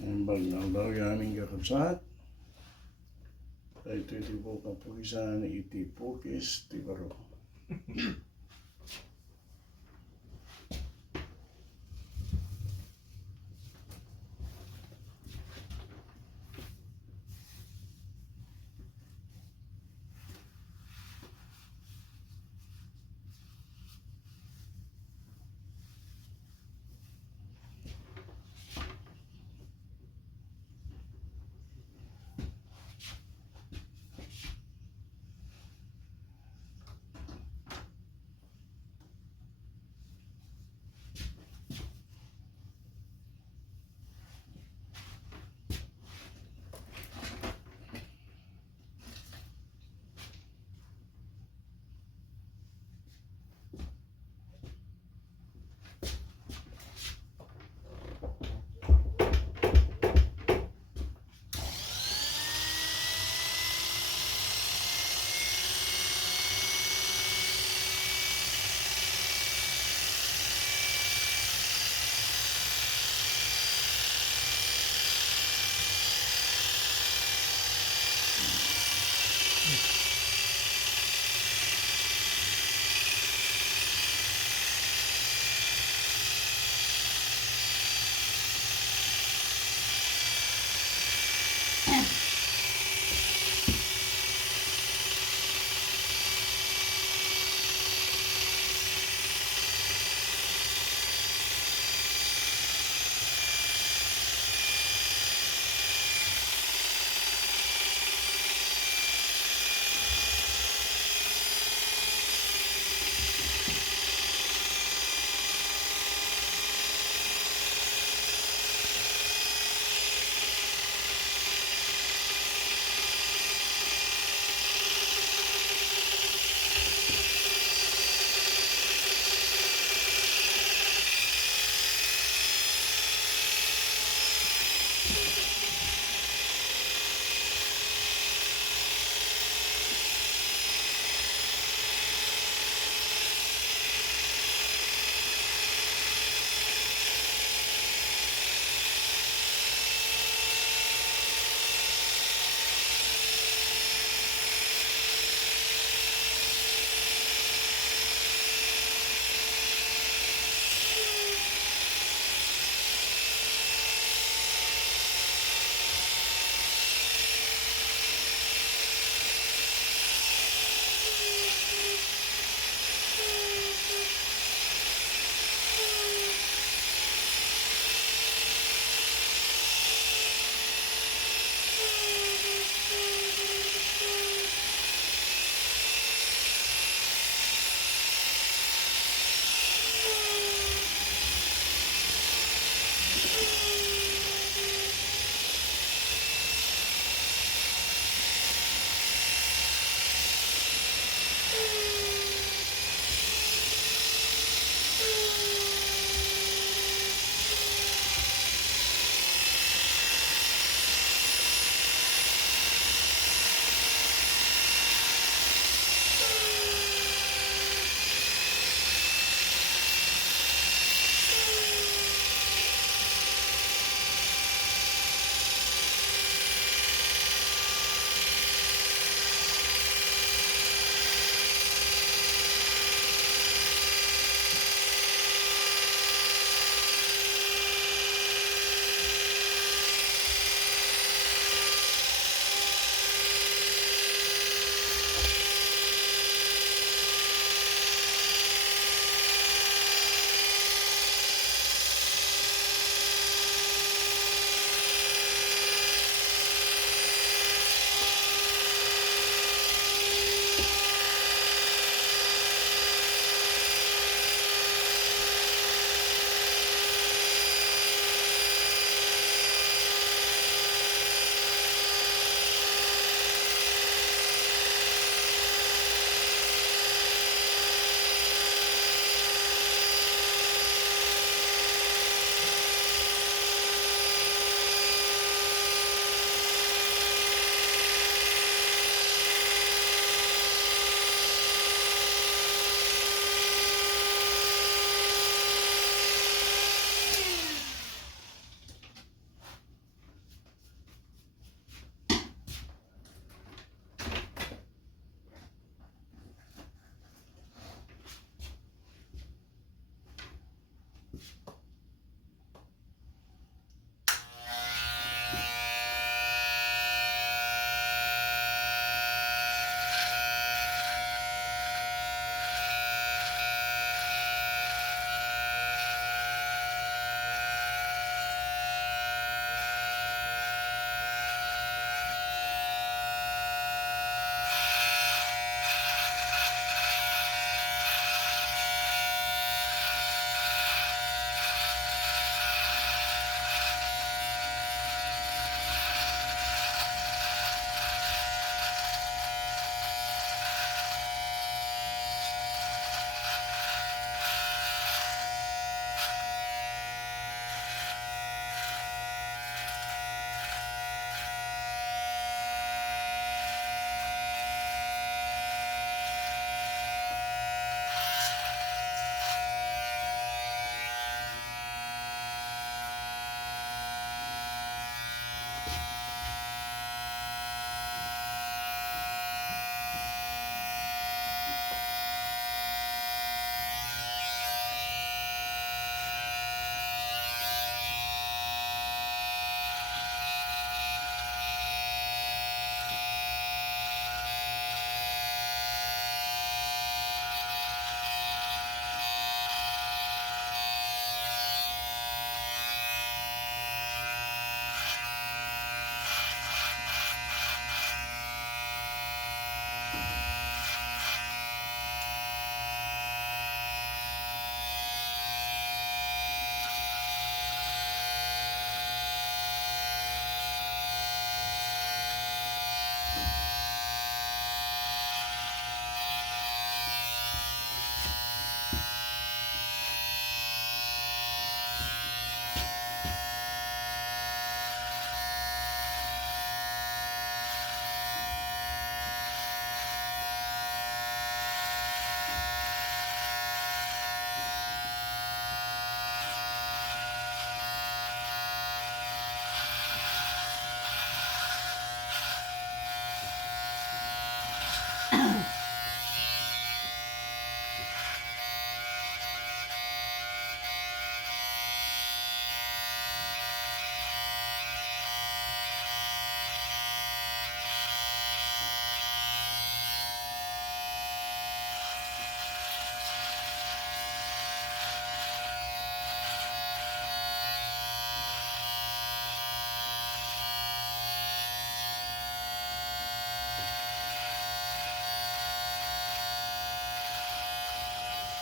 Ang bago aming kakabsat. Ito po kapulisan, iti pukis, ti baro.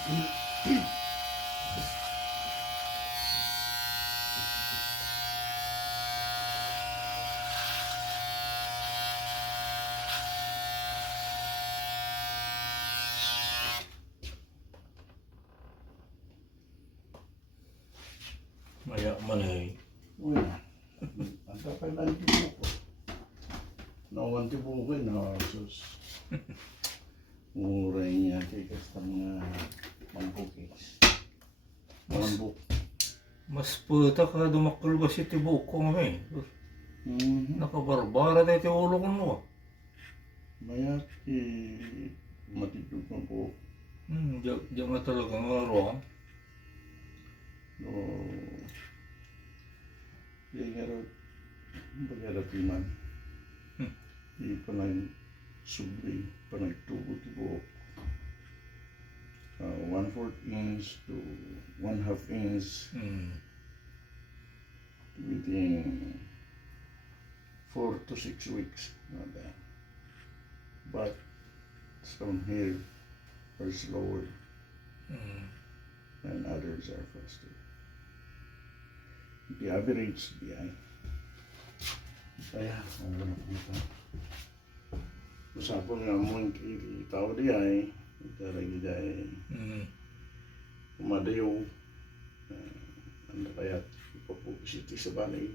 Maya malay. Uy, ang kapal lang tibuko. Nawan tibuko na, sus. Muray niya kay kasta mga mambukis. Mambuk. Mas puta ka dumakal ba si tibuk ko ngayon. Nakabarbara tayo ti ulo ko no. Mayat matitug na po. Diyan nga talaga nga ro. No, di nga ro, bagarapiman. Di pa lang subli, pa nagtubo-tubo. 1/4 inch to 1/2 inch within 4 to 6 weeks. Not that. But some here are slower and others are faster. The average di ay. Kaya, ang wala po ito. Usapon nga mo yung tao di ay, itaragi di ay, umadayo. Ano kaya, ipapupusiti sa banay.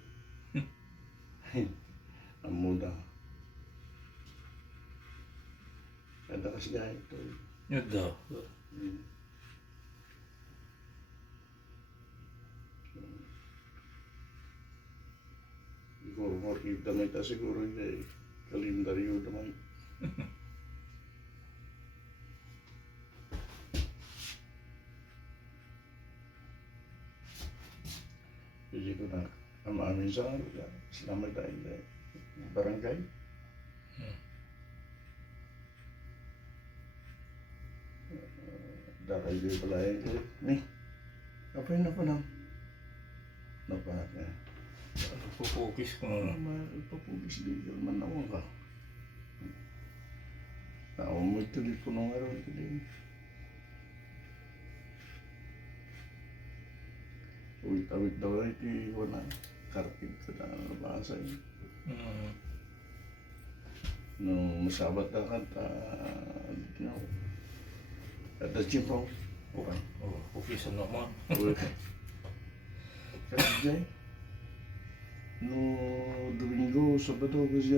Ang muda. Kada kasi gaya ito. Yun daw. Siguro mo kita may ta siguro hindi kalendaryo naman. Jadi ko na ang amin sa selamat tayo barangay. Daray di pala eh. Ni, apa yun na pa na? Napahat na. Pupukis ko na. Ipapubis din yun man naman ka. Tao mo ituloy ko nung araw ito din. Awit-awit daw rin ito wala. Karkid ko na nabasa yun. No, masabat na kanta. At the gym po. Okay. Pupukis naman. Kasi no Domingo, Sabado kasi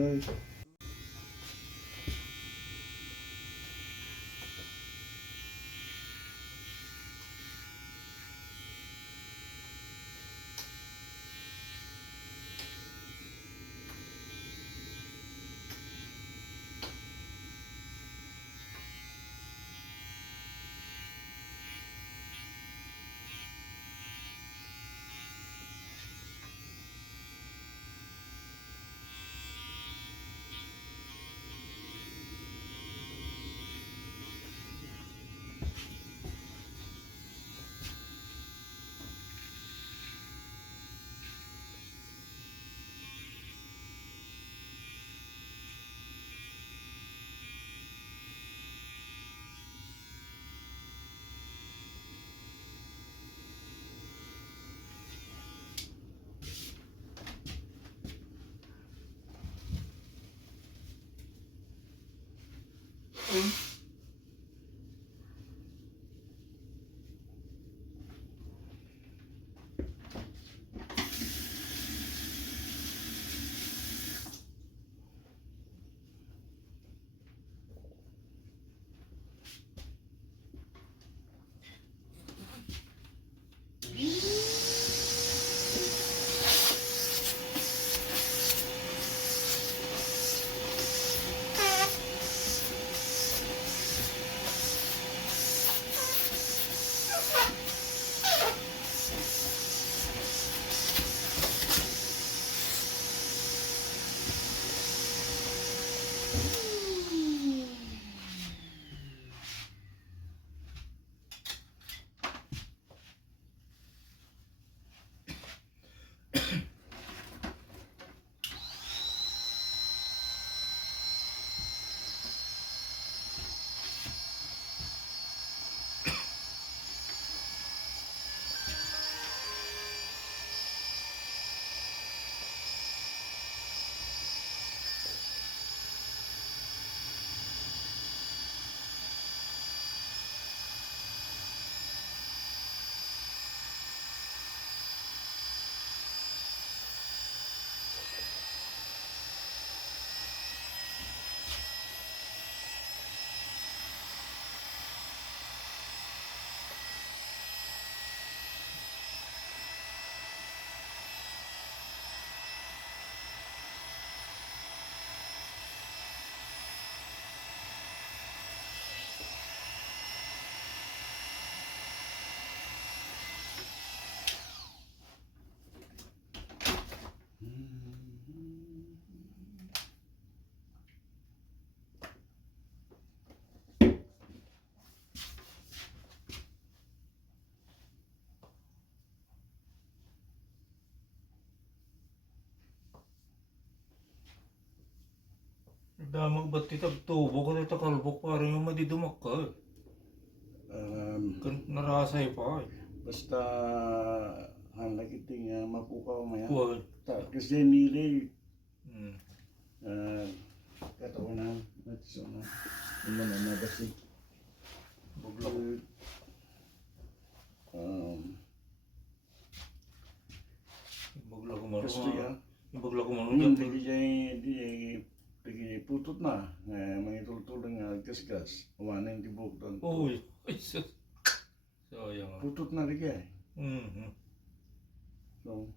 Damang ba't itagtubo ka dito kalbok parang yung madidumak ka. Narasay pa eh. Basta halagiting mapukaw maya. Kuha. Kasi nili Hmm. katawan na natin na yung mga nabasig. Buglak. Buglak ko Gusto ya. Buglak ko Di putut na. Mga tultulang gas-gas. Wala yung tibok doon. Uy. Ay, sayang. Putut na rin kaya. Mhm. So,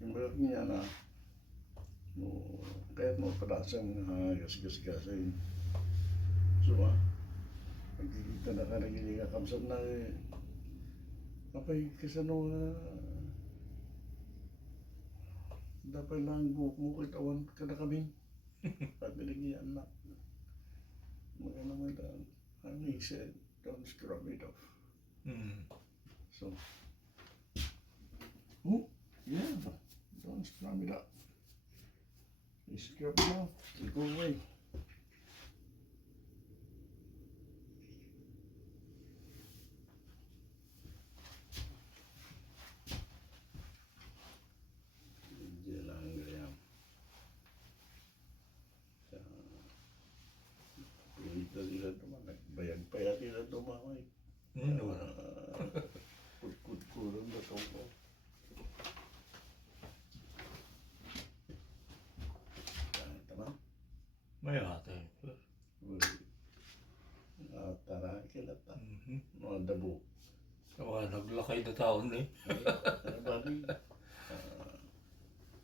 yung balak niya na no, kahit mo palasang gas-gas-gas ay so pagkikita na ka nagiging kakamsat na kapay kasano dapat lang buhok mo kahit awan ka na kami pagbiligyan na mga naman ang he said don't scrub it off Hmm. so yeah don't scrub it up you scrub it off the good way. Jelang gayam. Sa pinita sila tumanak, bayag-bayag sila tumamay. Kut-kut-kurang na toko. Tama? May ate. Tara, kilata. Mhm. Mga dabo. Naglakay na taon eh. Bali.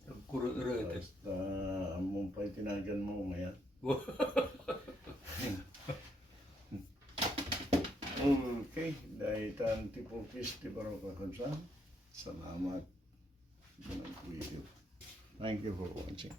Nagkuro-uro. Basta among pa'y tinagan mo maya. Okay, dahil tan tipo kisti baro kakamsa. Salamat. Thank you for watching.